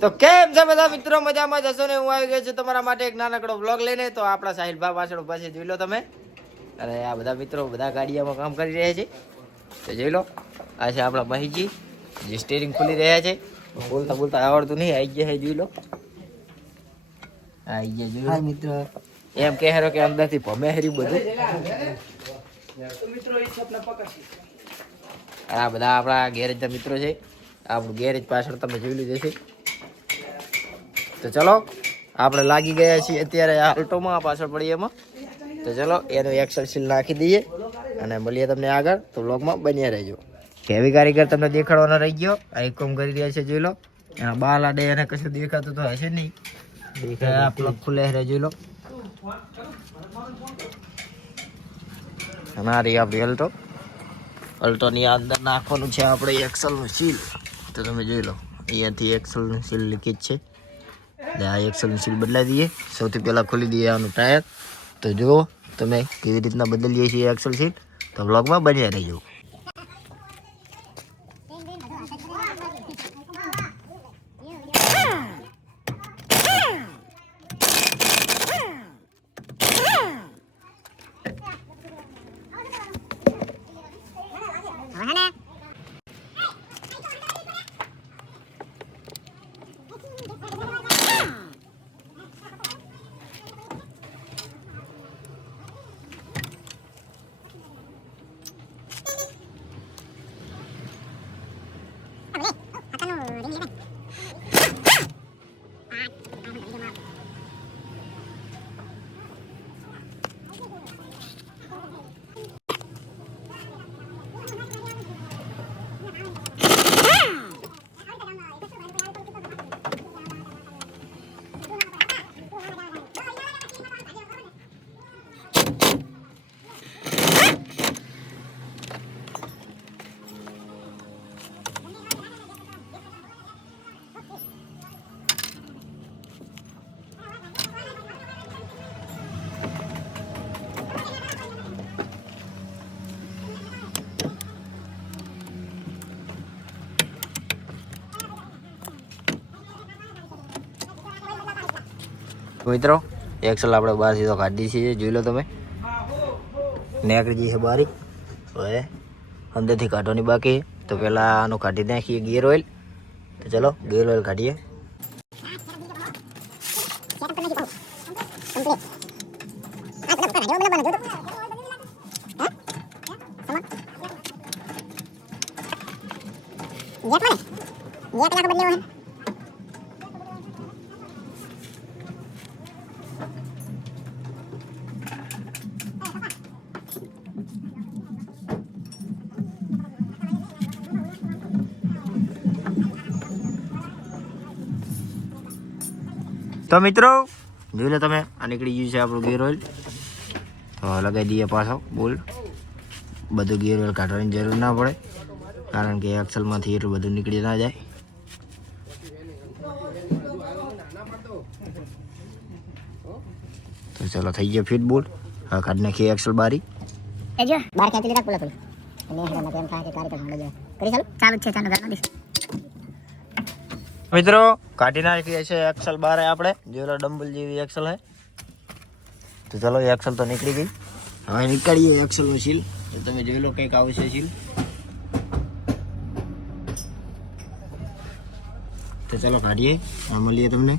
તો કેમ છે બધા મિત્રો, મજામાં જશો ને? હું આવી ગયો છું તમારા માટે એક નાનકડો વ્લોગ લઈને. તો આપણા સાહિલભાઈ પાછળ પાસે જોઈ લો તમે. અને આ બધા મિત્રો બધા ગાડીયામાં કામ કરી રહ્યા છે, તો જોઈ લો. આ છે આપણા મહીજી, જે સ્ટીરિંગ ખોલી રહ્યા છે. બોલતા બોલતા આવડતું નહીં, આવી ગયા છે, જોઈ લો. આવી ગયા જોઈ લો મિત્રો. એમ કહેરો કે અંદરથી ભમે હરી બધું. આ બધા આપણા ગેરેજના મિત્રો છે. આપણું ગેરેજ પાછળ તમે જોઈ લીધું છે. તો ચલો આપણે લાગી ગયા છીએ અત્યારે આ અલ્ટોમાં, પાછળ પડી એમાં. તો ચલો એનું એક્સલ સીલ નાખી દઈએ અને મળીએ તમને આગળ. તો વ્લોગમાં બન્યા રહેજો. કેવી કારીગર તમને દેખાડવાનો રહી ગયો. આ એક કામ કરી રહ્યા છે, જોઈ લો. એના બાલ આડે એને કશું દેખાતું તો હશે નહીં. દેખાય આ પ્લગ ખુલે રહે, જોઈ લો. અને આ રહી આપણી અલ્ટો. અલ્ટોની અંદર નાખવાનું છે આપણે એક્સલનું સીલ. તો તમે જોઈ લો, અહીંયાથી એક્સલનું સીલ લીકેજ છે. આ એક્સલનું સીલ બદલાવી દઈએ. સૌથી પહેલાં ખોલી દઈએ આનું ટાયર. તો જુઓ તમે કેવી રીતના બદલીએ છીએ એક્સલ સીલ. તો વ્લોગમાં બન્યા રહીજો. મિત્રો એક્સલ આપણે બહાર સીધો કાઢી છીએ, જોઈ લો તમે. નીકળી છે બારી. હવે અંદરથી કાઢવાની બાકી. તો પહેલાં આનું કાઢી નાખીએ ગિયર ઓઇલ. તો ચલો ગિયર ઓઇલ કાઢીએ. તો મિત્રો જોઈ લો તમે, આ નીકળી ગયું છે આપણું ગિયર ઓઇલ. તો લગાવી દઈએ પાછો બોલ્ટ. બધું ગિયર ઓઇલ કાઢવાની જરૂર ના પડે, કારણ કે એક્સલમાંથી એટલું બધું નીકળી ના જાય. તો ચલો થઈ ગયો ફિટ બોલ્ટ. હવે કાઢી નાખીએ એક્સલ બારી. મિત્રો કાઢી નાખીએ છે એક્સલ બાર. આપણે જોઈ લો ડમ્બલ જેવી એક્સલ હે. તો ચલો એક્સલ તો નીકળી ગઈ. હવે નીકળીએ એક્સલનું સીલ. તો તમે જોઈ લો કંઈક આવશે સીલ. તો ચલો કાઢીએ, મળીએ તમને.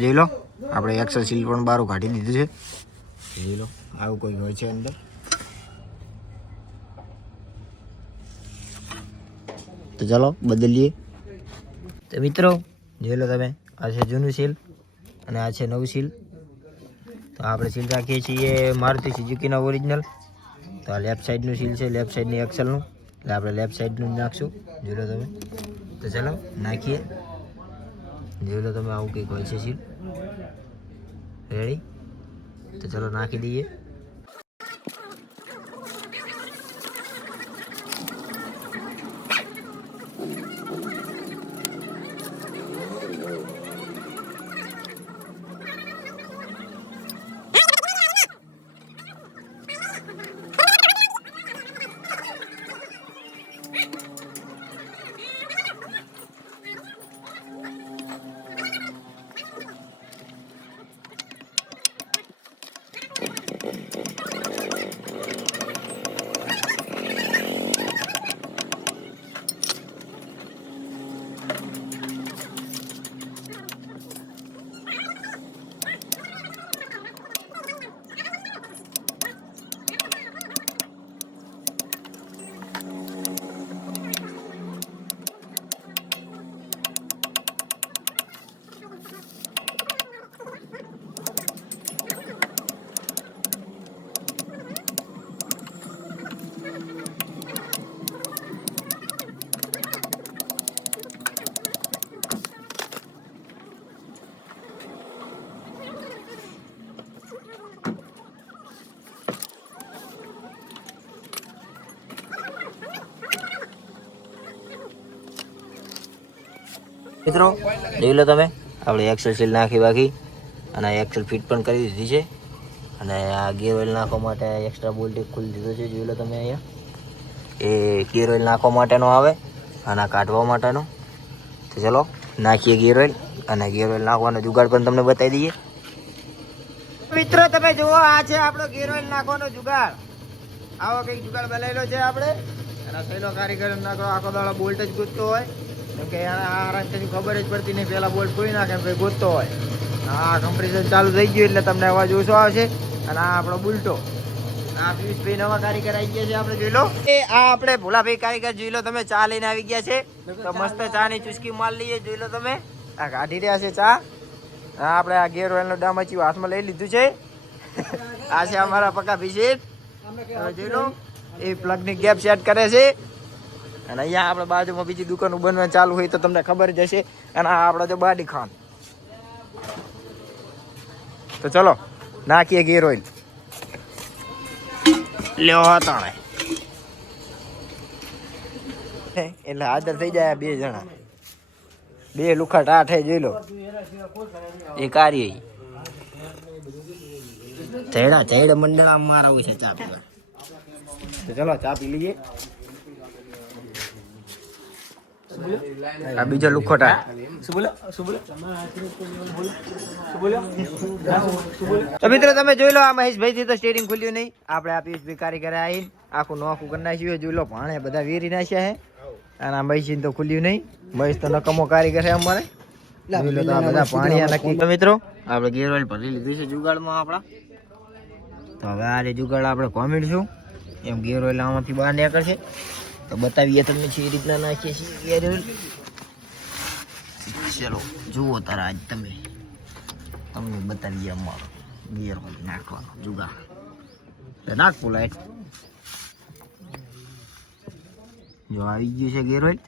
જોઈ લો આપણે એક્સલ સીલ પણ બહાર કાઢી દીધું છે. જોઈ લો આવું કોઈ હોય છે અંદર. તો ચાલો બદલીએ. તો મિત્રો જોઈ લો તમે, આ છે જૂનું સીલ અને આ છે નવું સીલ. તો આપણે સીલ રાખીએ છીએ મારુતિ સુઝુકીના ઓરિજિનલ. તો આ લેફ્ટ સાઈડનું સીલ છે, લેફ્ટ સાઈડની એક્સલનું. એટલે આપણે લેફ્ટ સાઈડનું નાખશું. જોઈ લો તમે. તો ચલો નાખીએ. જોઈ લો તમે આવું કંઈક હોય છે સીલ. રેડી? તો ચલો નાખી દઈએ. મિત્રો જોઈ લો તમે આપણે એક્સેલ સીલ નાખી બાકી અને એક્સેલ ફિટ પણ કરી દીધી છે અને આ ગિયર ઓઇલ નાખવા માટે એક્સ્ટ્રા બોલ્ટ ખુલી દીધો છે. જોઈ લો તમે અહીંયા એ ગિયર ઓઇલ નાખવા માટેનો આવે અને કાઢવા માટેનો. તો ચલો નાખીએ ગિયર ઓઇલ અને ગિયર ઓઇલ નાખવાનો જુગાડ પણ તમને બતાવી દઈએ. મિત્રો તમે જુઓ આ છે આપણો ગિયર ઓઇલ નાખવાનો જુગાડ. આવો કંઈક જુગાડ બનાવેલો છે આપણે અને પહેલો કારીગર નાખો આખો દાડો બોલ્ટ જ ગૂંથતો હોય કેમ કે આ રાંચની ખબર જ પડતી નહીં. પહેલા બોલ્ટ ખોઈ નાખે પછી ગોતતો હોય. આ કમ્પ્રેશન ચાલુ થઈ ગયું એટલે તમને અવાજ ઓછો આવશે. અને આ આપણો બુલટો આ પિયુષભાઈ નવા કારીગર આવી ગયા છે. આપણે જોઈ લો એ આ આપણે ભોલાભાઈ કારીગર જોઈ લો તમે ચા લઈને આવી ગયા છે. તો મસ્ત ચા ની ચુસ્કી માર લઈએ. જોઈ લો તમે આ કાઢી રહ્યા છે ચા. આપણે આ ગેર ઓઇલ નો ડામચી હાથમાં લઈ લીધું છે. આ છે અમારા પક્કા ભીશેટ. જોઈ લો એ પ્લગ ની ગેપ સેટ કરે છે. અને અહીંયા આપણે બાજુમાં બીજી દુકાનો બનવા ચાલુ હોય તો તમને ખબર જ હશે. અને આ આપણો જો બાડી ખાન. તો ચલો નાખીએ ગેર ઓઇલ. લ્યો હતા એટલે હાજર થઈ જાય 2 જણા. 2 લુખા ટાઠે જોઈ લો એ કાર્ય ચૈડા મંડળા મારા હોય છે ચા પીવા. તો ચલો ચા પી લઈએ. આ બીજો લુખોટા તો મિત્રો તમે જોઈ લો આ મહેશભાઈ થી તો સ્ટેરિંગ ખુલ્યું નહીં. આપણે આ પિયુષભાઈ કારીગરે આવીને આખું નોખું કરી નાખ્યું. જોઈ લો ભાણે બધા વેરી નાખ્યા છે અને આ મહેશ તો ખુલ્યું નહીં. મહેશ તો નકમો કારીગર છે અમારે. જોઈ લો તો આ બધા પાણી નક્કી. તો મિત્રો આપણે ગેર ઓઇલ ભરી લીધું છે જુગાડમાં આપણા. તો હવે આ જુગાડ આપણે કોમેડીશું એમ ગેર ઓઇલ આમાંથી બહાર નીકળશે તો બતાવીએ તમને છે એ રીતના નાખીએ છીએ ગેર ઓઇલ. ચલો જુઓ તારા આજ તમને બતાવીએ અમારો ગેર ઓઇલ નાખવાનો જુગાડ. નાખ બોલાય જો આવી ગયું છે ગેર ઓઇલ.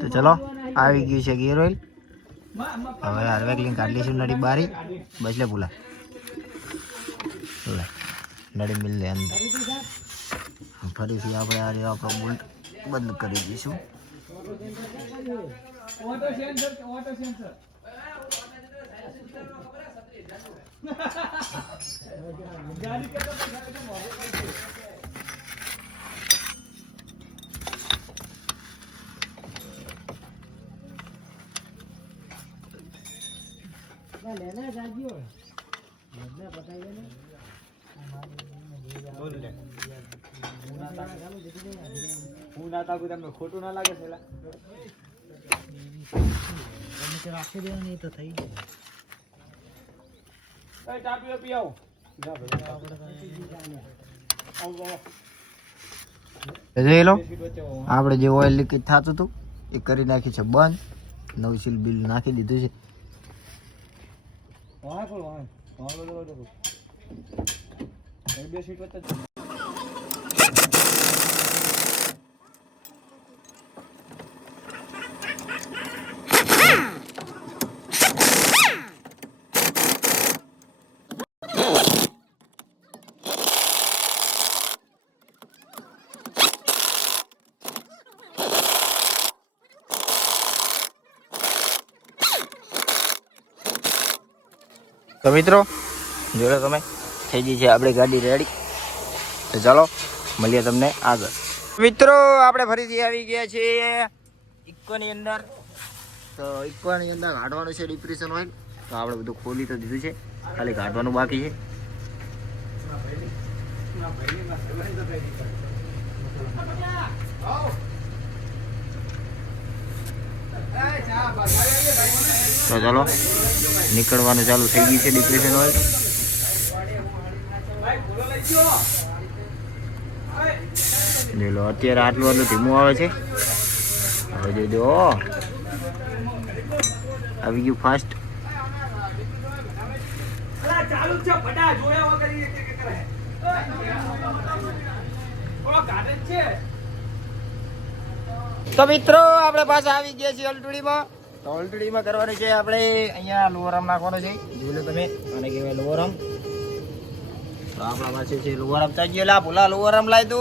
તો ચલો આવી ગયું છે ગેર ઓઇલ. હવે હરવેકલિંગ કાઢી લઈશું નડી બારી. બસ લે ભૂલા નડી મિલ લે અંદર. ફરીથી આપણે આ આપણો બોલ્ટ બંધ કરી દઈશું. હું ના તાકું તમને ખોટું ના લાગે પેલા રાખી દેવાની તો થઈ જાય ચાપીઓ પી આવો આપણે જે ઓઇલ લીકેજ થતું હતું એ કરી નાખ્યું છે બંધ. નવું સીલ બિલ નાખી દીધું છે. તો મિત્રો જોડે તમે થઈ ગઈ છે આપણી ગાડી રેડી. તો ચાલો મળીએ તમને આગળ. મિત્રો આપણે ફરીથી આવી ગયા છીએ ઇકોની અંદર. તો ઇકોની અંદર કાઢવાનું છે ડિપ્રેશન ઓઇલ. તો આપણે બધું ખોલી તો દીધું છે, ખાલી કાઢવાનું બાકી છે. તો ચાલો નીકળવાનું ચાલુ થઈ ગયું છે ડિપ્રેશન ઓઇલ. જોઈ લો અત્યારે આટલું આટલું ધીમું આવે છે. હવે જોઈ દો આવી ગયું ફાસ્ટ. તો મિત્રો આપણે પાછા આવી ગયા છીએ અલટુડીમાં. તો અલટુડીમાં કરવાની છે આપણે અહીંયા લોવરામ નાખવાનો છે. જોઈ લો તમે આને કહેવાય લોવરામ. તો આપણા પાસે છે લોવરામ. ચાઈ લા ભૂલા લોવરામ લાવી દો.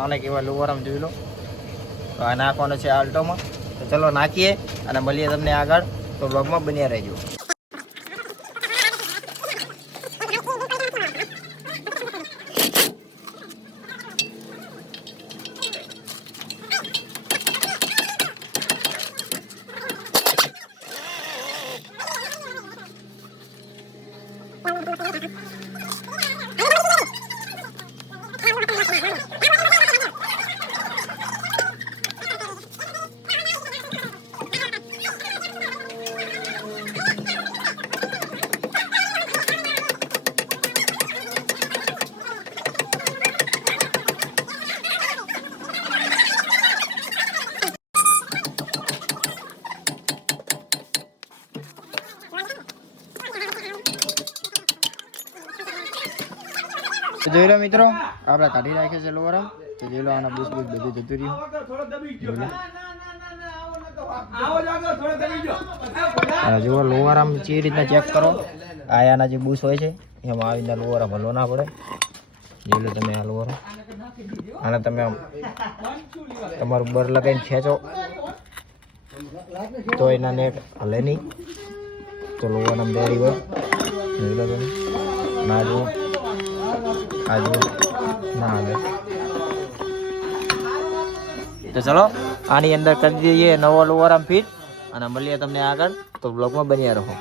આને કહેવાય લોવરામ. જોઈ લો તો આ નાખવાનો છે આલ્ટોમાં. તો ચલો નાખીએ અને મળીએ તમને આગળ. તો બ્લોગમાં બન્યા રહેજો. જોઈ લો મિત્રો આપણે કાઢી નાખીએ છીએ લોવરામ. તો જોઈ લો આના બુસ બુસ બધું જતું રહ્યું. જુઓ લોવરામ જે રીતના ચેક કરો. આયાના જે બુસ હોય છે એમાં આવી રીતના લોવરામ હલવો ના પડે. જોઈ લો તમે આ લોવરામ. આને તમે તમારું બર લગાવીને ખેંચો તો એના નેટ હલે નહીં. તો લોવરામ બેરી હોય. જોઈ લો તમે ના જુઓ આ જુઓ ના હાલે. તો ચલો આની અંદર કરી દઈએ નવો લોવરામ ફીટ અને મળીએ તમને આગળ. તો બ્લોગમાં બન્યા રહો.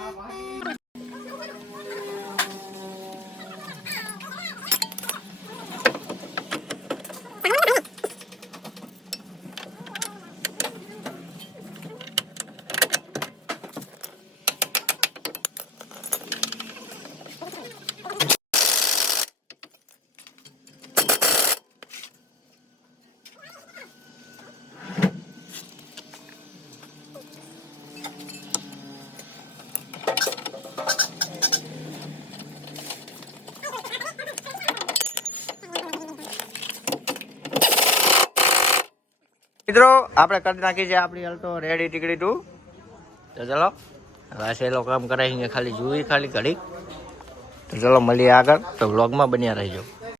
મિત્રો આપણે કરી નાખી છે આપણી અલ્ટો રેડી ટીકડી ટુ. તો ચલો રાસેલો કામ કરાવીને ખાલી જોઈ ખાલી ઘડી. તો ચલો મળીએ આગળ. તો વ્લોગમાં બન્યા રહેજો.